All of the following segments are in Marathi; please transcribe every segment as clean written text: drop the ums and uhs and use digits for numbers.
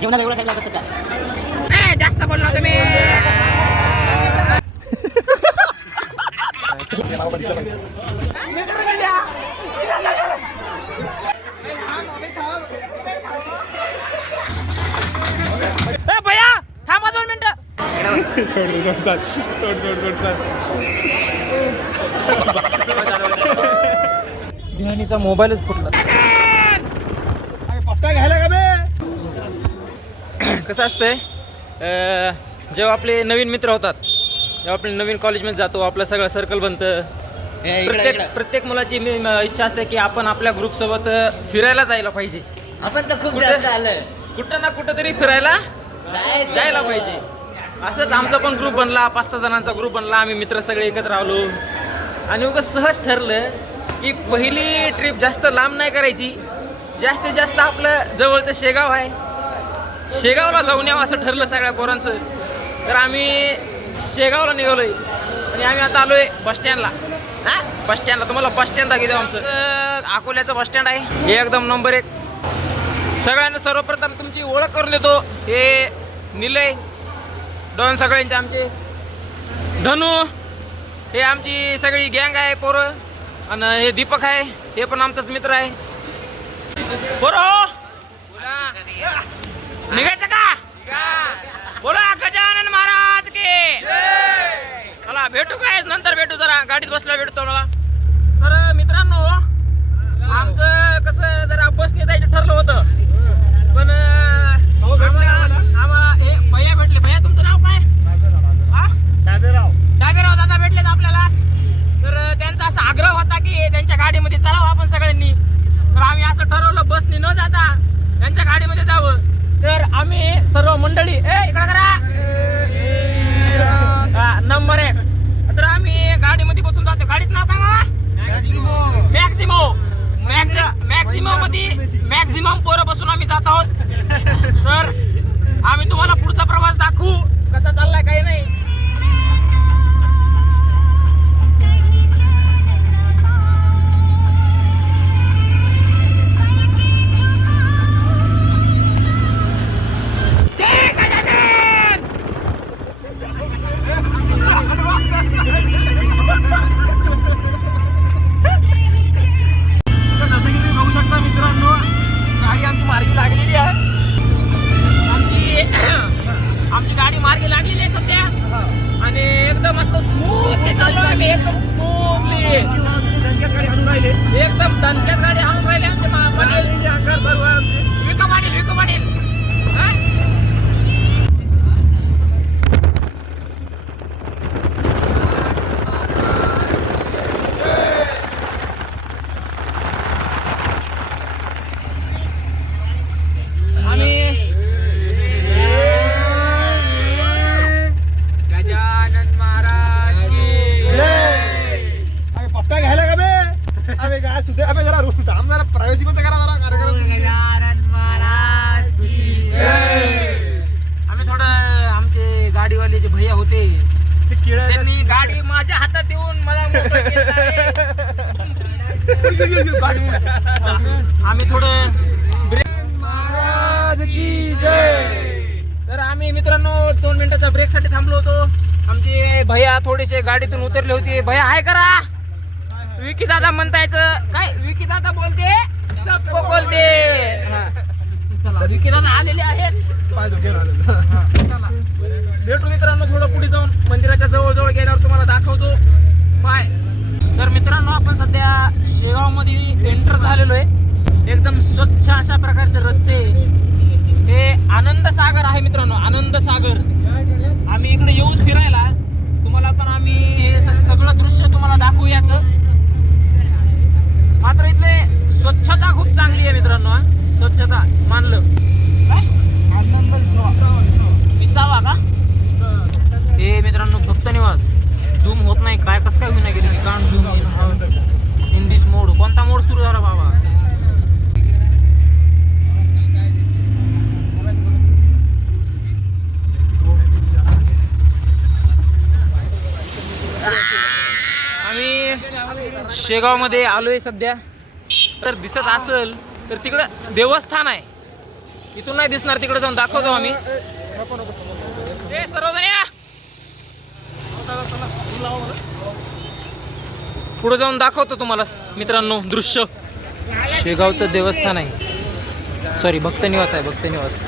जेवणाला एवढं खायला कसं काय जास्त बोललो तुम्ही. भैया थांबा 2 मिनिटं. बिहानीचा मोबाईलच फुटला. पप्पा घ्यायला का बे? कसं असतंय, जेव्हा आपले नवीन मित्र होतात, जेव्हा आपण नवीन कॉलेजमध्ये जातो, आपलं सगळं सर्कल बनतं. प्रत्येक मुलाची इच्छा असते की आपण आपल्या ग्रुपसोबत फिरायला जायला पाहिजे. आपण तर खूप जास्त आलं कुठं ना कुठं तरी फिरायला जायला पाहिजे. असंच आमचा पण ग्रुप बनला, 5-6 जणांचा ग्रुप बनला. आम्ही मित्र सगळे एकत्र आलो आणि उगाच सहज ठरलं की पहिली ट्रिप जास्त लांब नाही करायची, जास्तीत जास्त आपलं जवळचं शेगाव आहे, शेगावला जाऊन यावं असं ठरलं सगळ्या पोरांचं. तर आम्ही शेगावला निघालोय आणि आम्ही आता आलोय बसस्टँडला. बसस्टँडला तुम्हाला बसस्टँड दाखवतो. आमचं अकोल्याचं बसस्टँड आहे, हे एकदम नंबर 1. सगळ्यांना सर्वप्रथम तुमची ओळख करून देतो. हे निलय दोन सगळ्यांचे आमचे धनु, हे आमची सगळी गँग आहे पोरं. आणि हे दीपक आहे, हे पण आमचाच मित्र आहे. पोरं निघायचं का? बोला गजानन महाराज की. चला भेटू काय, नंतर भेटू, जरा गाडीत बसला भेटतो मला. तर मित्रांनो, आमचं कसं जरा बसने जायचं ठरलं होतं, पण आम्हाला हे भैया भेटले. भैया तुमचं नाव काय? डाबेराव दादा भेटलेत आपल्याला. तर त्यांचा असा आग्रह होता की त्यांच्या गाडीमध्ये चलावं आपण सगळ्यांनी. तर आम्ही असं ठरवलं बसने न जाता त्यांच्या गाडीमध्ये जावं. तर आम्ही सर्व मंडळी इकडे करा, नंबर 1. तर आम्ही गाडीमध्ये बसून जातो. गाडीचं नाव काय बाबा? मॅक्झिमम पोरं बसून आम्ही जात आहोत. तर आम्ही तुम्हाला पुढचा प्रवास दाखवू कसा चाललाय काही नाही. बघू शकता मित्रांनो, गाडी आमची मार्गी लागलेली आहे. आमची गाडी मार्गी लागलेली आहे सध्या आणि एकदम मस्त स्मूथ चालू आहे. एकदम स्मूथली एकदम दणक्यात गाडी आणून राहिली आमचे विको पाटील. गजानन महाराज की. पप्पा घ्यायला का बे? अबे काय सुद्धा, अबे जरा रूम थांब, जरा प्रायव्हसी पण करा जरा कार्यक्रम. गजानन महाराज की जय. आम्ही थोडं आमचे गाडीवाले जे भैया होते त्यांनी गाडी माझ्या हातात देऊन मला मोकळं केलं आहे. आम्ही थोडं महाराज की जय. तर आम्ही मित्रांनो 2 मिनिटाचा ब्रेक साठी थांबलो होतो. आमचे भैया थोडेसे गाडीतून उतरले होते. भैया हाय करा. विकी दादा म्हणतायचं काय? विकी दादा बोलते सबको बोलते. चला विकी दादा आलेले आहेत. चला भेटू मित्रांनो थोडं पुढे जाऊन, मंदिराच्या जवळ गेल्यावर तुम्हाला दाखवतो. बाय. तर मित्रांनो, आपण सध्या शेगाव मध्ये एंटर झालेलो आहे. एकदम स्वच्छ अशा प्रकारचे रस्ते. हे आनंद सागर आहे मित्रांनो, आनंद सागर. आम्ही इकडे येऊच फिरायला, तुम्हाला पण आम्ही हे सगळं दृश्य तुम्हाला दाखवू याचं. मात्र इथले स्वच्छता खूप चांगली आहे मित्रांनो. स्वच्छता मानलं काय? विसावा का? हे मित्रांनो भक्त निवास. झूम होत नाही काय, कसं काय होईना गेलं. कान झूम इन दिस मोड. कोणता मोड सुरू झाला बाबा? आम्ही शेगाव मध्ये आलोय सध्या. तर दिसत असेल तर तिकडं देवस्थान आहे. इथून नाही दिसणार, तिकडे जाऊन दाखवतो आम्ही. नको नको समोर. ए सर्वजण या, पुढे जाऊन दाखवतो तुम्हाला मित्रांनो दृश्य. शेगावचं देवस्थान आहे, सॉरी भक्त निवास आहे, भक्त निवास.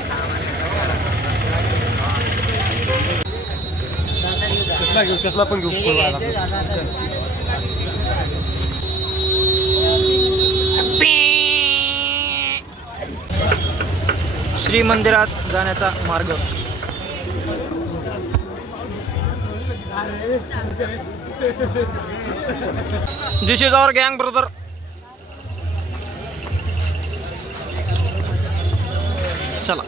चष्मा घेऊ, चष्मा पण घेऊ. श्री मंदिरात जाण्याचा मार्ग. दिस इज आवर गँग ब्रदर. चला.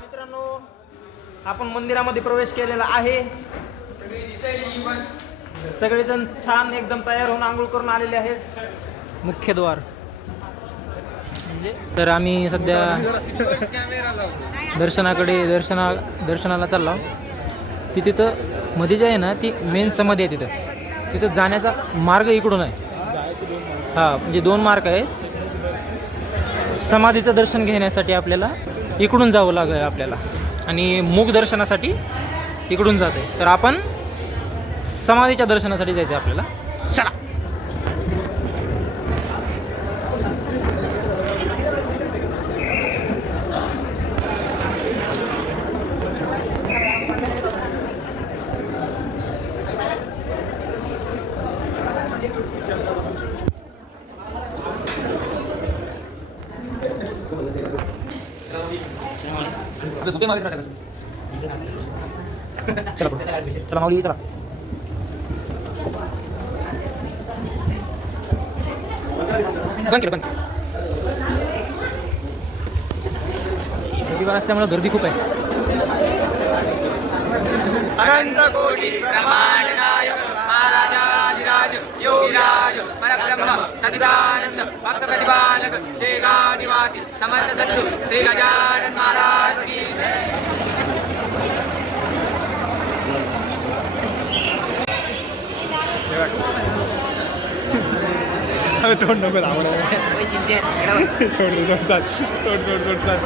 मित्रांनो, आपण मंदिरामध्ये प्रवेश केलेला आहे. सगळेजण छान एकदम तयार होऊन आंघोळ करून आलेले आहेत. मुख्य द्वार. तर आम्ही सध्या दर्शनाला चाललो. ती तिथं मध्ये जे आहे ना, ती मेन समाधी आहे. तिथं जाण्याचा मार्ग इकडून आहे. हां, म्हणजे 2 मार्ग आहेत. समाधीचं दर्शन घेण्यासाठी आपल्याला इकडून जावं लागेल आपल्याला, आणि मुख दर्शनासाठी इकडून जाते. तर आपण समाधीच्या दर्शनासाठी जायचं आहे आपल्याला. चला. चला माऊली, चला. बंद केलं, बंद. रविवार असल्यामुळे गर्दी खूप आहे. अनंत कोटी ब्रह्मांड नायक महाराजाधिराज योगीराज परब्रह्म सच्चिदानंद भक्त प्रतिपालक शेगाव निवासी समर्थ सद्गुरु श्री गजानन महाराज की अबे तोंड नको धावलं. सोड रे, सोड, चाल. सोड चाल.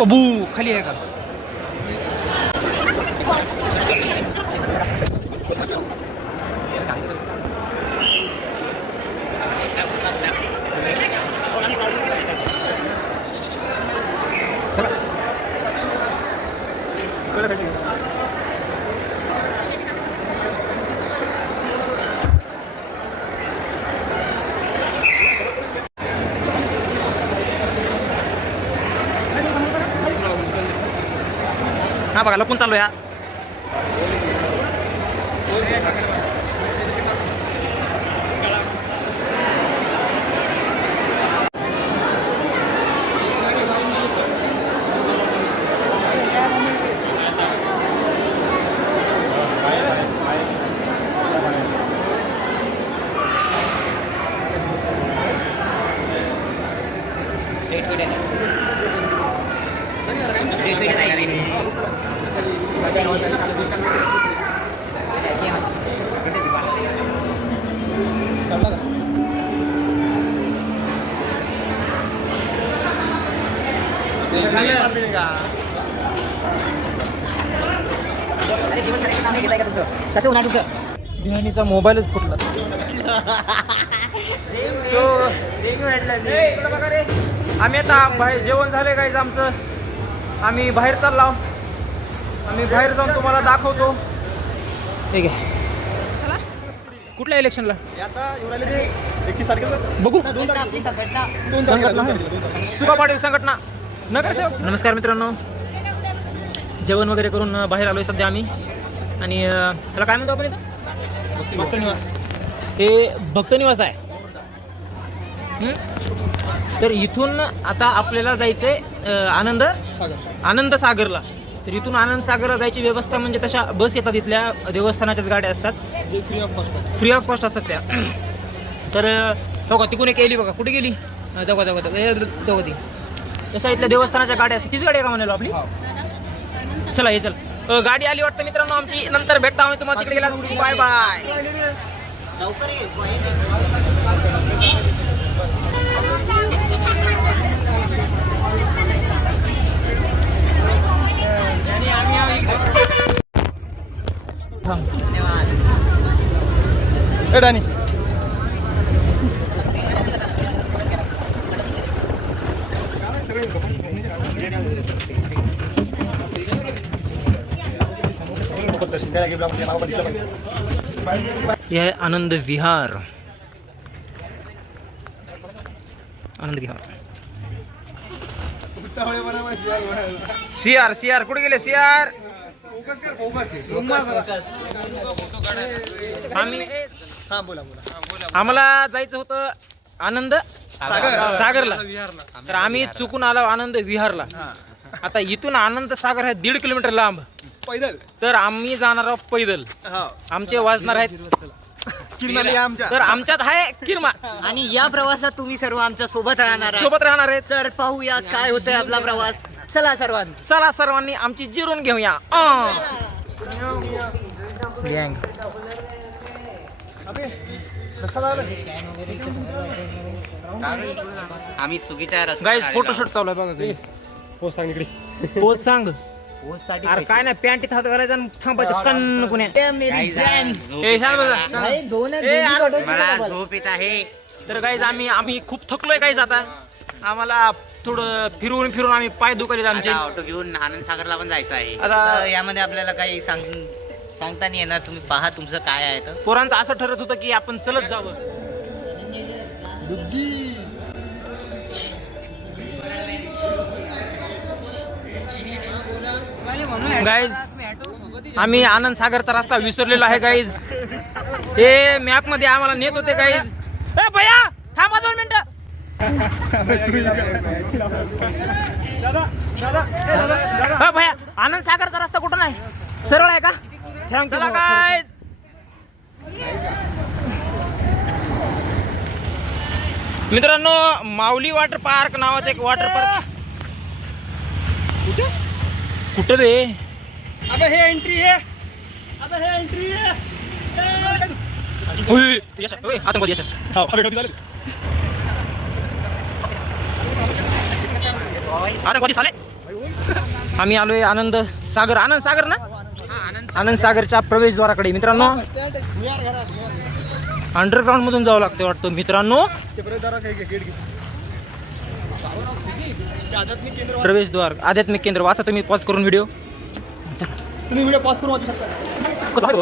अबू खाली आहे का? हा बघा, लपून चालू या. कसं होणार तुमचं? बिहानीचा मोबाईलच फुटला. आम्ही आता बाहेर जेवण झाले काय आमचं, आम्ही बाहेर चाललो. आम्ही बाहेर जाऊन तुम्हाला दाखवतो. ठीक आहे, चला. कुठल्या इलेक्शनला आता एवढ्याला ते 21 तारखेला बघू. 2 तारखेला संघटना सुका पाटील संघटना नगरसेवक. नमस्कार मित्रांनो, जेवण वगैरे करून बाहेर आलोय सध्या आम्ही. आणि त्याला काय म्हणतो आपण इथं? भक्त निवास. हे भक्त निवास आहे. तर इथून आता आपल्याला जायचंय आनंद सागरला. तर इथून आनंद सागरला जायची व्यवस्था म्हणजे तशा बस येतात, इथल्या देवस्थानाच्याच गाड्या असतात, जे फ्री ऑफ कॉस्ट आहे. फ्री ऑफ कॉस्ट असतात त्या. तर बघा तिकडून एक गेली बघा, कुठे गेली दोघं ती तशा इथल्या देवस्थानाच्या गाड्या असतात. तीच गाडी आहे का म्हणालो आपली? चला हे चल गाडी आली वाटतं मित्रांनो आमची. नंतर भेटता आम्ही तुम्हाला तिकडे गेला. Bye bye. लवकर ये. ए डानी यह है आनंद विहार. आनंद विहार. सीआर कुठे गेले? सीआर आम्हाला जायचं होतं आनंद सागरला, तर आम्ही चुकून आलो आनंद विहारला. आता इथून आनंद सागर आहे 1.5 किलोमीटर लांब पैदल. तर आम्ही जाणार आहोत पैदल. आमचे वाजणार आहेत तर आमच्यात आहे किरमा. आणि या प्रवासात तुम्ही सर्व आमच्या सोबत राहणार आहात. सोबत राहणार आहेत. तर पाहूया काय होतंय आपला प्रवास. चला सर्वांनी. चला सर्वांनी आमची जिरून घेऊया. गँग आम्ही चुकीच्या गाईज फोटोशूट चालू आहे बघा गाईज. हो सांग इकडे. पोच सांग. अरे काय नाही पॅन्टीत हात घालायचा आणि थांबायचं कन्न पुण्या. ए, शांत बसा. ए, अरे, मला झोप येत आहे. तर गाईज आम्ही खूप थकलोय गाईज. आता आम्हाला थोडं फिरून आम्ही पाय दुखायले आमचे. ऑटो घेऊन आनंद सागरला पण जायचं आहे. आता- तर यामध्ये आपल्याला काही सांगता नाही येणार. तुम्ही पहा तुमचं काय आहे तर. पोरांचं असं ठरत होतं की आपण चलत जावं. गाईज आम्ही आनंद सागरचा रस्ता विसरलेलो आहे गाईज. हे मॅप मध्ये आम्हाला नेत होते गाईज. ए भैया थांबा 2 मिनिटं. हा भैया आनंद सागरचा रस्ता कुठं नाही? सरळ आहे का? Thank you guys. मित्रांनो माऊली वॉटर पार्क नावाचं एक वॉटर पार्क. कुठं रे? अबे हे एंट्री आहे. अबे हे एंट्री आहे. आतंकवादी यश. हा अबे कधी झाले? आतंकवादी साले. आम्ही आलोय आनंद सागर ना, आनंद सागरच्या प्रवेशद्वाराकडे. मित्रांनो अंडरग्राऊंड मधून जावं लागतं वाटतं मित्रांनो. ते प्रवेशद्वार काय गेट घे. आध्यात्मिक केंद्र. प्रवेशद्वार आध्यात्मिक केंद्र. वाचा तुम्ही पॉज करून व्हिडिओ. तुम्ही व्हिडिओ पॉज करून वाचू शकता. कसं आहे?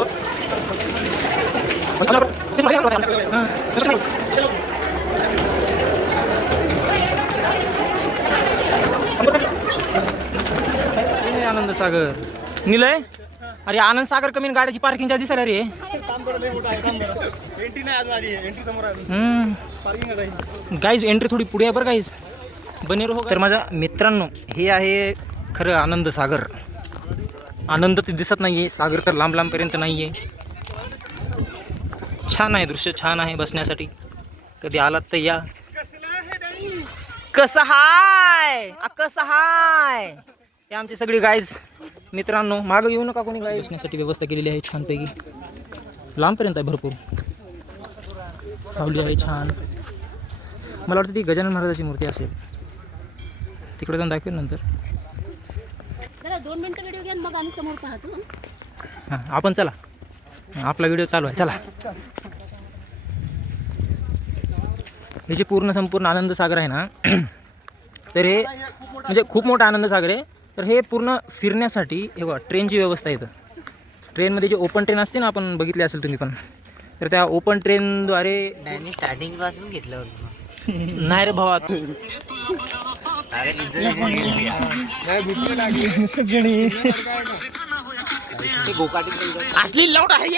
आनंद सागर निलय. अरे आनंद सागर कमी गाड्याची पार्किंगच्या दिसायला रे. एंट्री नाही अजून आली. एंट्री समोर आहे. पार्किंग आहे. गाईज एंट्री थोडी पुढे आहे बरं गाईज. बनेरो हो. तर माझ्या मित्रांनो हे आहे खरं आनंद सागर. आनंद ते दिसत नाहीये, सागर तर लांबपर्यंत नाहीये. छान आहे दृश्य, छान आहे बसण्यासाठी. कधी आलात तर या. कसं हाय हे आमची सगळी गाईज मित्रांनो. मागं येऊ नका कोणी. गाईज बसण्यासाठी व्यवस्था केलेली आहे छानपैकी. लांबपर्यंत आहे भरपूर. सावली आहे छान. मला वाटतं ती गजानन महाराजाची मूर्ती असेल. तिकडे जाऊन दाखवेल नंतर. 2 मिनिटं व्हिडिओ घ्या मग आम्ही समोर पाहतो. हां आपण चला. आपला व्हिडिओ चालू आहे. चला. हे जे संपूर्ण आनंद सागर आहे ना तर हे म्हणजे खूप मोठा आनंद सागर आहे. तर हे पूर्ण फिरण्यासाठी हे बघा ट्रेनची व्यवस्था आहे. ट्रेनमध्ये जे ओपन ट्रेन असते ना, आपण बघितले असेल तुम्ही पण, तर त्या ओपन ट्रेनद्वारे स्टार्टिंग पासून घेतलं होतं. नाही रे भावा. असली लाऊट आहे.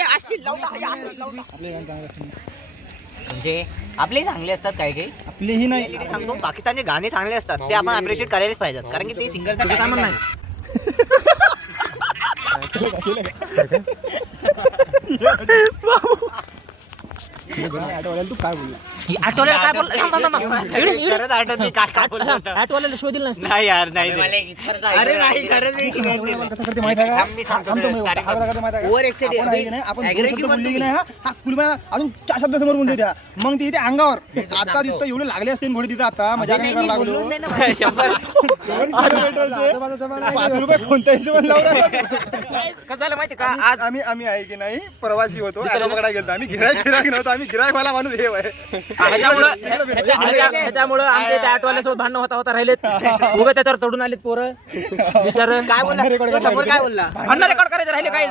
म्हणजे आपले चांगले असतात काही आपलीही नाही. सांगतो पाकिस्तानचे गाणे चांगले असतात. ते आपण अप्रिशिएट करायलाच पाहिजेत. कारण की ते सिंगर काय म्हणणं आहे? तू काय बोलला आठवलेलं काय बोल खरंच आठवत नाही काय बोलला होता. आठवलेलं शोध दिलं नसतं. नाही यार नाही अरे नाही खरंच नाही शिकवत नाही. कसं करते माहिती आहे थांब, मी का? थांबतो. थांबतो मी. Starting हा बघा करते माहिती आहे का? Over excited. आपण आहे की नाही, आपण दोन Aggressive शब्द बोलले बनतो की नाही, हा फुल अजून 4 शब्द समोर बोलते त्या मग ते इथे अंगावर आता तिथं एवढे लागले असते घोडे तिथं आता मजा नाही, नाही नाही, करायला बोलून दे लागलो ना मला. 5 रुपये कोणत्या हिशोबाने लावला कसं झालं माहिती का आज आम्ही आहे की नाही प्रवासी होतो ॲडव्होकेटकडे गेलो आम्ही गिरायक नव्हतो आम्ही गिरायकवाला माणूस हे आहे ह्याच्यामुळं आमच्या इथे ऑटोवाल्यासोबत भांडणं होता राहिलेत उगा त्याच्यावर चढून आलेत पोरं विचार काय बोलला तो समोर काय बोलला भांडण रेकॉर्ड करायचं राहिले काय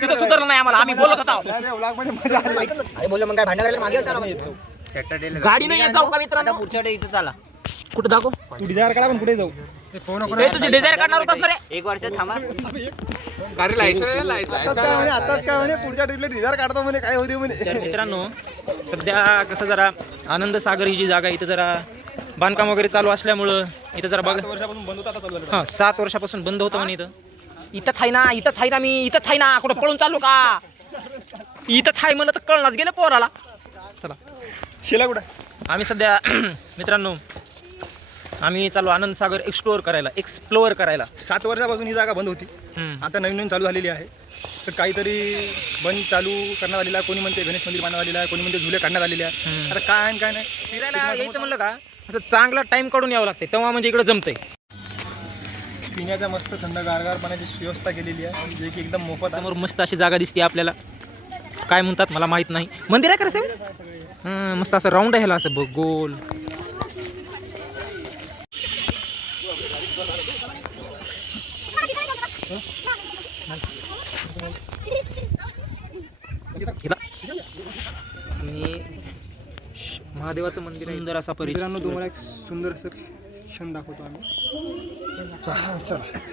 तिथं सुधारलं नाही आम्हाला आम्ही बोलत होतो मजा आली बोललो मग काय भांडण करायला मागे होता ना मग. सॅटर्डेला गाडी नाही जाऊ का आता मित्रांनो पुढच्या डे इथं चला कुठं दाखव तू डिझायर करा पण कुठे जाऊ हे तुझी डिझायर करणार होतास ना रे 1 वर्ष थांबा आताच काय म्हणे पुढच्या ट्रिपला डिझायर काढतो म्हणे काय होते म्हणे तर मित्रांनो सध्या कसं जरा आनंद सागर ही जी जागा आहे, इथं जरा बांधकाम वगैरे चालू असल्यामुळं इथं जरा बघा 7 वर्षापासून बंद होता आता चालू झालं. हां 7 वर्षापासून बंद होतं म्हणे इथंच आहे ना मी इथंच आहे ना कुठं पळून चालू का इथंच आहे म्हणलं तर कळणाच गेलं पोराला चला शेला कुठं आम्ही सध्या मित्रांनो आम्ही चालू आनंद सागर एक्सप्लोअर करायला 7 वर्षापासून ही जागा बंद होती हम्म. आता नवीन चालू झालेली आहे तर काहीतरी बंद चालू करण्यात आलेला आहे कोणी म्हणते गणेश मंदिर बांधण्यात आलेलं आहे कोणी म्हणते झुले काढण्यात आलेले आहे आता काय आहे काय नाही फिरायला यायचं म्हणलं का असं चांगला टाइम काढून यावं लागते तेव्हा म्हणजे इकडे जमतंय पिण्याच्या मस्त थंड गारगार पाण्याची व्यवस्था केलेली आहे जे की एकदम मोफत आहे समोर मस्त अशी जागा दिसते आपल्याला काय म्हणतात मला माहित नाही मंदिर आहे का रे साहेब मस्त असं राऊंड आहे ह्याला असं बघ गोल आणि महादेवाचं मंदिर आहे सुंदर असा परिसर मित्रांनो तुम्हाला एक सुंदर क्षण दाखवतो आम्ही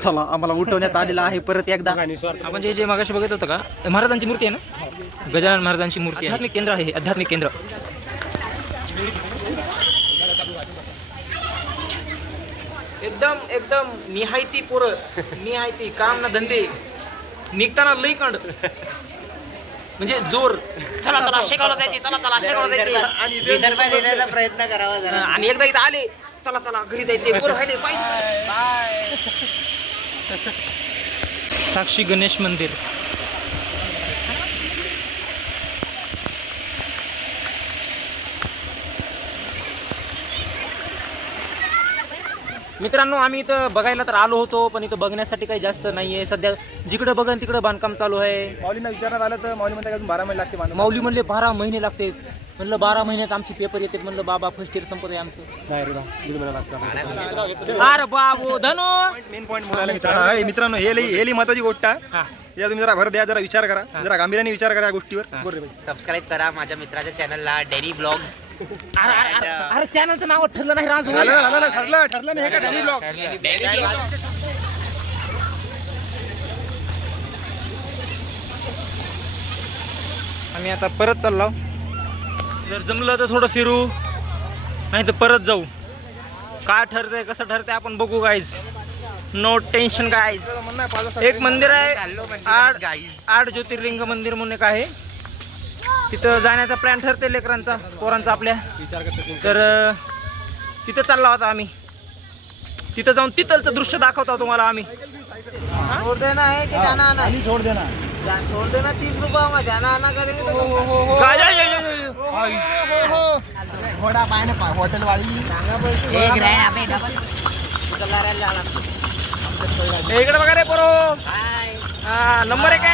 चला आम्हाला उठवण्यात आलेला आहे परत एकदा आपण जे मागाशी बघत होतं का महाराजांची मूर्ती आहे ना गजानन महाराजांची मूर्ती आहे आध्यात्मिक केंद्र आहे आध्यात्मिक केंद्र एकदम निहायती पोरं निहायती काम ना धंदे निघताना लई कंड म्हणजे जोर चला शेगावला जायचे चला शेगावला जायचे विदर्भात येण्याचा प्रयत्न करावा जरा आणि एकदा इथं आले चला घरी जायचे पोरं व्हायले पाहिजे साक्षी गणेश मंदिर मित्रांनो आम्ही इथं बघायला तर आलो होतो पण इथं बघण्यासाठी काही जास्त नाहीये सध्या जिकडं बघन तिकडं बांधकाम चालू आहे माऊलींना विचारण्यात आलं तर माऊली म्हणतात अजून 12 महिने लागते बांधायला. माऊली म्हणले 12 महिने लागते म्हणलं 12 महिन्यात आमचे पेपर येतात म्हणलं बाबा फर्स्ट इयर संपत आहे आमचं अरे बाबू धनो मेन पॉईंट बोलायला मित्रांनो हे लई महत्वाची गोष्ट आहे या तुम्ही जरा भर द्या जरा विचार करा जरा गांभीर्याने विचार करा या गोष्टीवर बोल रे भाई. सबस्क्राईब करा माझ्या मित्राच्या चॅनलला डेरी ब्लॉग्स अरे चॅनलचं नाव ठरलं नाही राजू ठरलं नाही हे का डेली ब्लॉग आम्ही आता परत चाललो जर जमलं तर थोडं फिरू नाही तर परत जाऊ काय ठरतंय कसं ठरतंय आपण बघू गाईज नो टेन्शन गाईज एक मंदिर आहे 8 ज्योतिर्लिंग मंदिर म्हणून एक आहे तिथं जाण्याचा प्लॅन ठरते लेकरांचा पोरांचा आपल्या तर तिथं चालला होता आम्ही तिथं जाऊन तिथलचं दृश्य दाखवतो तुम्हाला आम्ही छोड़ देना है कि जाना आना है? छोड़ देना छोड़ देना 30 रुपये में जाना आना करेंगे तो घोडा पाय ना हॉटेल वाली एक रहे अबे डबल इकडे बघा रे पोरो हा नंबर 1 आहे का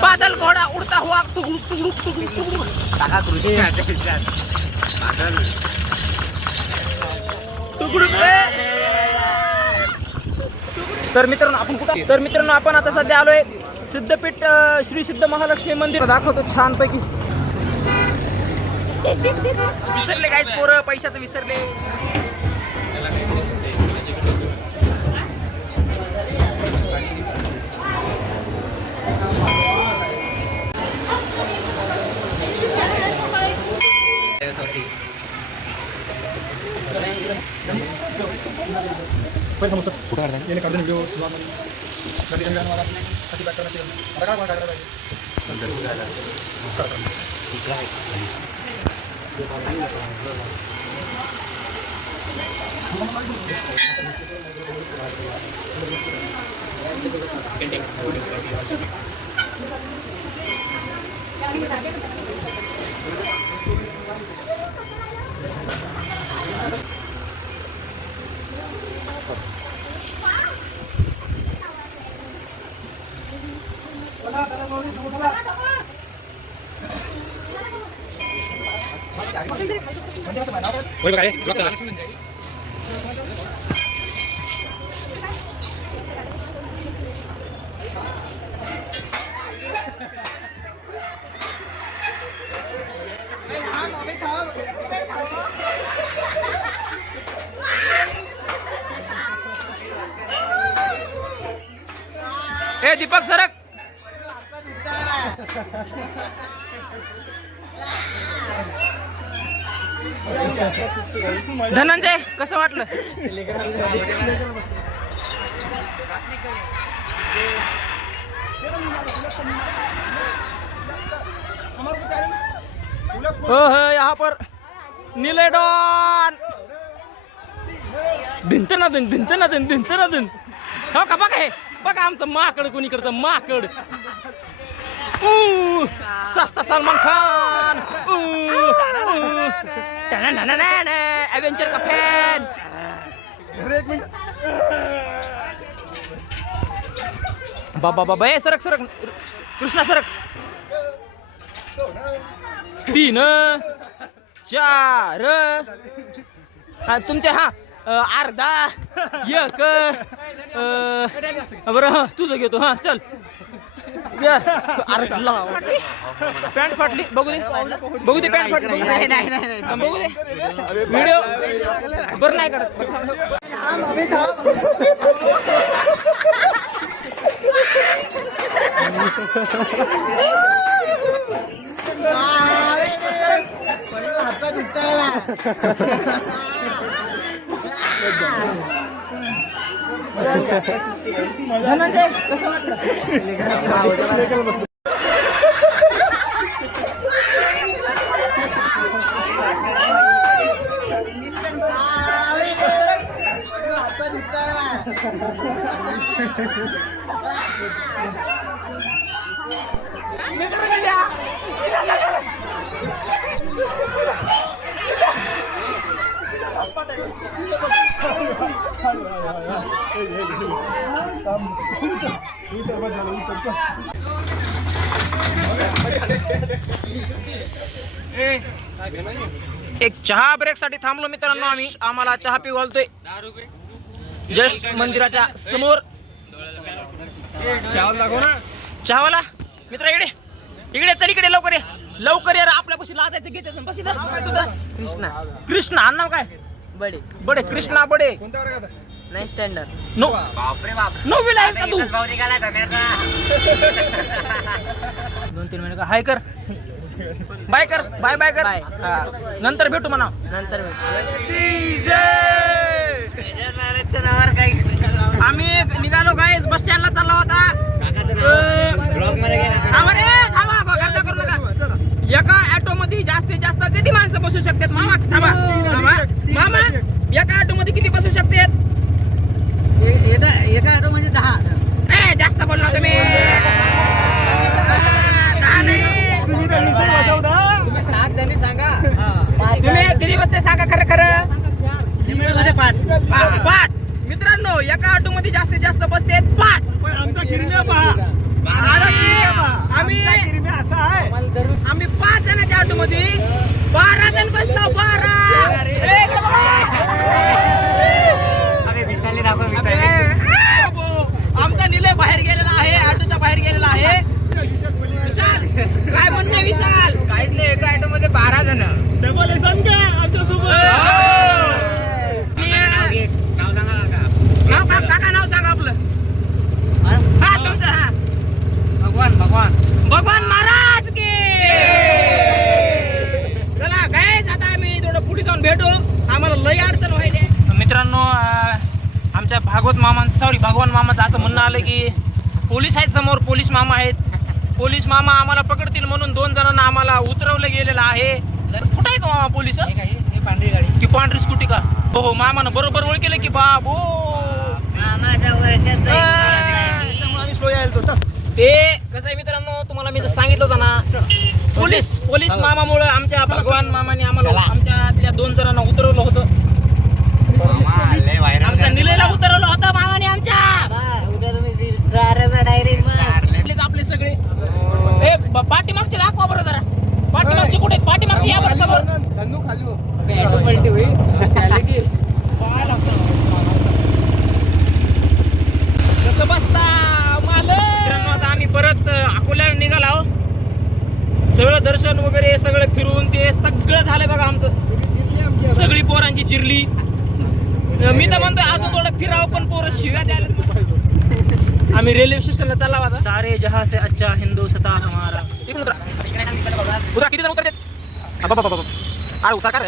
बादल घोडा उडता हुआ टाका कृषी तर मित्रांनो आपण आता सध्या आलोय सिद्धपीठ श्री सिद्ध महालक्ष्मी मंदिर दाखवतो छान पैकी विसरले काहीच पोरं पैशाचं विसरले पहिले समोसा कुठे काढता येणे काढून व्हिडिओ गर्दी कमी मला कशी बॅक करण्याची आता काय करायला पाहिजे ए दीपक सरक. धनंजय कसं वाटलं? हो यहाँ पर नीले डॉन धिंतना दिन हो का बघा हे बघा आमचं माकड कोणीकडचं माकड सस्ता सलमान खान ॲव्हेंजर का फॅन. बाबा बाबा ए सरक कृष्णा सरक. 3 4 हा तुमचे हा अर्धा एक बरं हा तुझं घेतो हा चल. अरे पॅन्ट फाटली बघू दे पॅन्ट फाटली बघू दे व्हिडिओ बरं नाही काढत. एक चहा ब्रेक साठी थांबलो मित्रांनो आम्ही. आम्हाला चहा पिऊ घालतोय जस्ट मंदिराच्या समोर. चहावाला मित्र इकडे चल इकडे लवकर ये आपल्यापाशी लाजायचं घ्यायचं बस इथं. कृष्णा नाव काय? बडे कृष्णा बडे. नाही स्टँडर्ड. नो बापरे बाप. नववीला आहेस का तू? 2-3 मिनिट हाय कर बाय कर बाय कर. नंतर भेटू म्हणा. नंतर आम्ही निघालो गाईस बस स्टँडला चालला होता. एका ऑटो मध्ये जास्तीत जास्त किती माणसं बसू शकतात मामा? मामा एका ऑटो मध्ये किती बसू शकतात? एका ऑटो म्हणजे 10. जास्त बोलला तुम्ही. 10 नाही. तुम्ही 7 जणी सांगा. तुम्ही किती बसते सांगा खरं? 5. मित्रांनो एका ऑटो मध्ये जास्तीत जास्त बसते 5. आम्ही 5 जणांच्या ऑटो मध्ये 12 जण बसलो. 12 आमचा निलय बाहेर गेलेला आहे. ऑटोच्या बाहेर गेलेला आहे. विशाल काय म्हणणे? विशाल काहीच नाही. एका ऑटो मध्ये 12 जण. नाव काका नाव सांगा आपलं. हा तुमचं. हा भगवान महाराज के. चला गाईस आता आम्ही थोडं म्हणणं आलं की पोलीस आहेत समोर, पोलीस मामा आहेत, पोलीस मामा आम्हाला पकडतील म्हणून 2 जणांना आम्हाला उतरवलं गेलेलं आहे. कुठं आहे तो मामा पोलीस? पांढरी गाडी ती पांढरी स्कूटी का? हो हो, मामानं बरोबर ओळखलं की बाबो आम्ही स्लो यायला तो चल. ते कसं आहे मित्रांनो, तुम्हाला मी सांगितलं होतं ना, पोलीस मामामुळे आमच्या भगवान मामाने आम्हाला आमच्यातल्या 2 जणांना उतरवलं होतं. आमच्या निलेला उतरवलं होतं मामाने आमच्या. आपले सगळे ए पाठीमागचे दाखवा बरं जरा. पाठीमागचे कुठे? पाठीमागचे या बरं समोर. कसं बसता मित्रांनो, आता आम्ही परत अकोल्याला निघालो आहो. सगळं दर्शन वगैरे सगळं फिरून ते सगळं झालंय बघा आमचं. सगळी पोरांची जिरली. मी तर म्हणतोय अजून थोडं फिरावं, पण पोरं शिव्या द्यायला. आम्ही रेल्वे स्टेशनला चालला होता. सारे जहां से अच्छा हिंदुस्तान हमारा. एक मिनिट उद्या किती जण उतरतात? बाबा अरे सरकार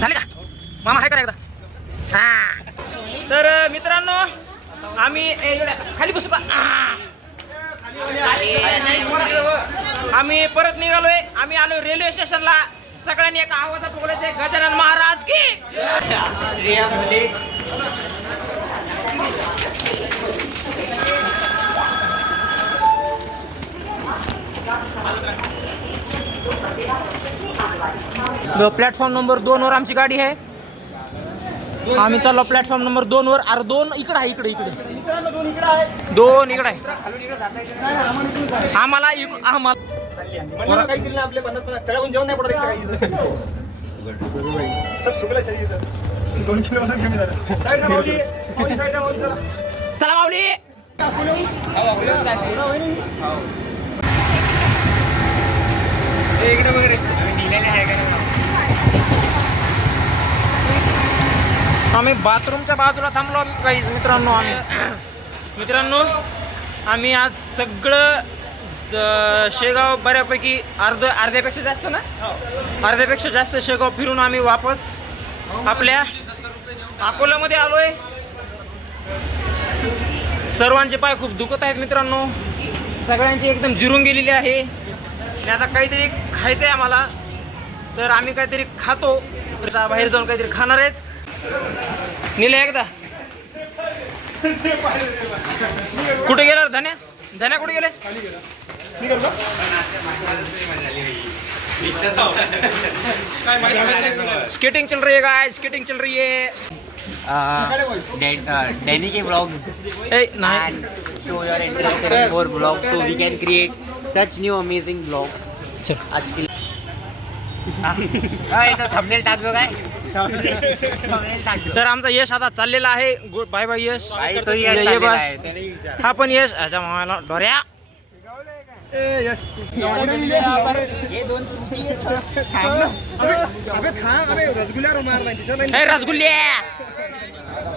झाले का मामा? आहे का एकदा? तर मित्रांनो आम्ही खाली बसू का? आम्ही परत निघालोय. आम्ही आलोय रेल्वे स्टेशनला. सगळ्यांनी एका आवाजात बोलायचंय, गजानन महाराज की. प्लॅटफॉर्म नंबर 2 वर आमची गाडी आहे. आम्ही चाललो प्लॅटफॉर्म नंबर 2 वर. अरे 2 इकडे आहे, इकडे 2 इकडे आहे. आम्हाला मला काही दिलं आपल्या 50 चढावून जेवण नाही पडत काही. सब सुगला चाहिए 2 किलो कमी झालं. साईडला माऊली, साईडला माऊली चला. चला माऊली. आम्ही बाथरूमच्या बाजूला थांबलो काही मित्रांनो. मित्रांनो आम्ही आज सगळं शेगाव बऱ्यापैकी अर्ध्यापेक्षा जास्त ना, अर्ध्यापेक्षा जास्त शेगाव फिरून आम्ही वापस आपल्या अकोल्यामध्ये आलोय. सर्वांचे पाय खूप दुखत आहेत मित्रांनो. सगळ्यांची एकदम जिरून गेलेली आहे. आणि आता काहीतरी खायचं आहे आम्हाला, तर आम्ही काहीतरी खातो. बाहेर जाऊन काहीतरी खाणार आहेत. निले एकदा कुठे गेला धन्या? धन्या कुठे गेले? स्केटिंग चल रही है गाइस, स्केटिंग चल रही है. डैनी के ब्लॉग नहीं show your interest in more vlogs so we can create such new amazing vlogs. चल आज के तो थंबनेल टाक दो काय. तर आमचा यश आता चाललेला आहे. बाय बाय यश. तो ये बस. हा पण यश अच्छा मामाला डोऱ्या. हे रसगुल्ल्या.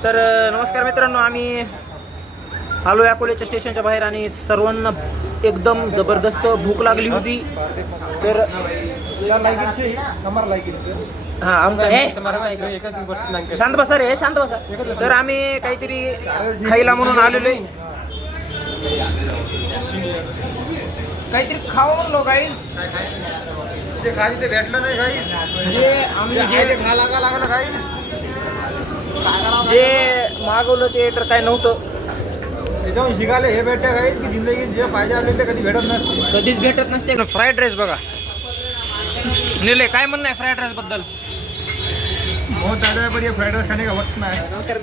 तर नमस्कार मित्रांनो, आम्ही आलो अकोल्याच्या स्टेशनच्या बाहेर आणि सर्वांना एकदम जबरदस्त भूक लागली होती. तर हा आमचा शांत बसा रे, शांत बसा. तर आम्ही काहीतरी खायला म्हणून आलेलो आहे. काहीतरी खावं म्हणलो गाईज. जे खायचं ते भेटलं नाही काही. जे आम्ही ते खा लागलं काही. जे मागवलं ते तर काय नव्हतं. त्याच्याहून शिकायला हे भेटते काही की जिंदगी जे पाहिजे आपल्याला ते कधी भेटत नसते. कधीच भेटत नसते. फ्राईड राईस बघा. निले काय म्हणणं आहे फ्राईड राईस बद्दल? बहुत ज्यादा है पर ये फ्राइड राइस खाने का वक्त ना है.